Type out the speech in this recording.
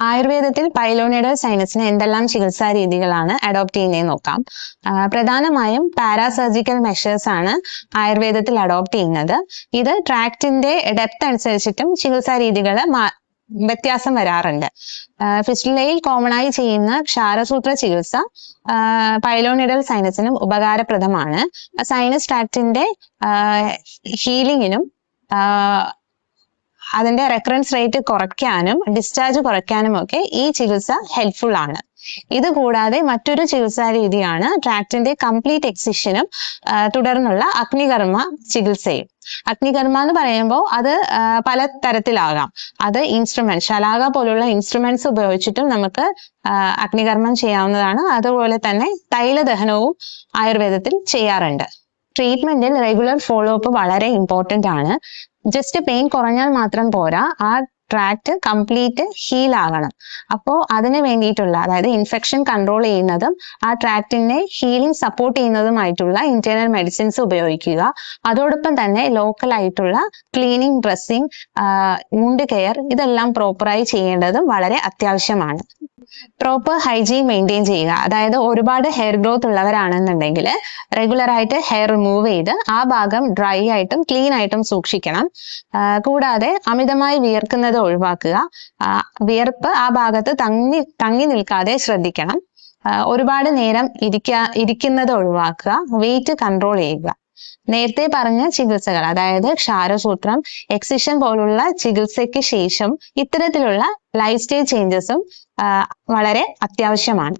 ആയുർവേദത്തിൽ പൈലോണിഡൽ സൈനസിന് എന്തെല്ലാം ചികിത്സാ രീതികളാണ് അഡോപ്റ്റ് ചെയ്യുന്നതെന്ന് നോക്കാം. പ്രധാനമായും പാരാസർജിക്കൽ മെഷേഴ്സ് ആണ് ആയുർവേദത്തിൽ അഡോപ്റ്റ് ചെയ്യുന്നത്. ഇത് ട്രാക്റ്റിന്റെ ഡെപ്ത് അനുസരിച്ചിട്ടും ചികിത്സാ രീതികൾ വ്യത്യാസം വരാറുണ്ട്. ഫിസ്റ്റുലയിൽ കോമൺ ആയി ചെയ്യുന്ന ക്ഷാരസൂത്ര ചികിത്സ പൈലോണിഡൽ സൈനസിനും ഉപകാരപ്രദമാണ്. സൈനസ് ട്രാക്റ്റിന്റെ ഹീലിങ്ങിനും അതിന്റെ റെക്കറൻസ് റേറ്റ് കുറയ്ക്കാനും ഡിസ്ചാർജ് കുറയ്ക്കാനും ഒക്കെ ഈ ചികിത്സ ഹെൽപ്ഫുൾ ആണ്. ഇത് കൂടാതെ മറ്റൊരു ചികിത്സാ രീതിയാണ് ട്രാക്റ്റിന്റെ കംപ്ലീറ്റ് എക്സിഷനും തുടർന്നുള്ള അഗ്നികർമ്മ ചികിത്സയും. അഗ്നികർമ്മ എന്ന് പറയുമ്പോൾ അത് പല തരത്തിലാകാം. അത് ഇൻസ്ട്രുമെന്റ് ശലാക പോലുള്ള ഇൻസ്ട്രുമെന്റ്സ് ഉപയോഗിച്ചിട്ടും നമുക്ക് അഗ്നികർമ്മം ചെയ്യാവുന്നതാണ്. അതുപോലെ തന്നെ തൈലദഹനവും ആയുർവേദത്തിൽ ചെയ്യാറുണ്ട്. ട്രീറ്റ്മെന്റിൽ റെഗുലർ ഫോളോ അപ്പ് വളരെ ഇമ്പോർട്ടന്റ് ആണ്. ജസ്റ്റ് പെയിൻ കുറഞ്ഞാൽ മാത്രം പോരാ, ആ ട്രാക്ട് കംപ്ലീറ്റ് ഹീൽ ആകണം. അപ്പോൾ അതിന് വേണ്ടിയിട്ടുള്ള, അതായത് ഇൻഫെക്ഷൻ കൺട്രോൾ ചെയ്യുന്നതും ആ ട്രാക്റ്റിനെ ഹീലിംഗ് സപ്പോർട്ട് ചെയ്യുന്നതുമായിട്ടുള്ള ഇന്റേണൽ മെഡിസിൻസ് ഉപയോഗിക്കുക. അതോടൊപ്പം തന്നെ ലോക്കൽ ആയിട്ടുള്ള ക്ലീനിങ്, ഡ്രസ്സിങ്, വുണ്ട് കെയർ ഇതെല്ലാം പ്രോപ്പറായി ചെയ്യേണ്ടതും വളരെ അത്യാവശ്യമാണ്. പ്രോപ്പർ ഹൈജീൻ മെയിൻറ്റെയിൻ ചെയ്യുക. അതായത് ഒരുപാട് ഹെയർ ഗ്രോത്ത് ഉള്ളവരാണെന്നുണ്ടെങ്കിൽ റെഗുലർ ആയിട്ട് ഹെയർ റിമൂവ് ചെയ്ത് ആ ഭാഗം ഡ്രൈ ആയിട്ടും ക്ലീൻ ആയിട്ടും സൂക്ഷിക്കണം. കൂടാതെ അമിതമായി വിയർക്കുന്നത് ഒഴിവാക്കുക. വിയർപ്പ് ആ ഭാഗത്ത് തങ്ങി നിൽക്കാതെ ശ്രദ്ധിക്കണം. ഒരുപാട് നേരം ഇരിക്കുന്നത് ഒഴിവാക്കുക. വെയിറ്റ് കൺട്രോൾ ചെയ്യുക. നേരത്തെ പറഞ്ഞ ചികിത്സകൾ, അതായത് ക്ഷാരസൂത്രം, എക്സിഷൻ പോലുള്ള ചികിത്സയ്ക്ക് ശേഷം ഇത്തരത്തിലുള്ള ലൈഫ് സ്റ്റൈൽ ചേഞ്ചസും വളരെ അത്യാവശ്യമാണ്.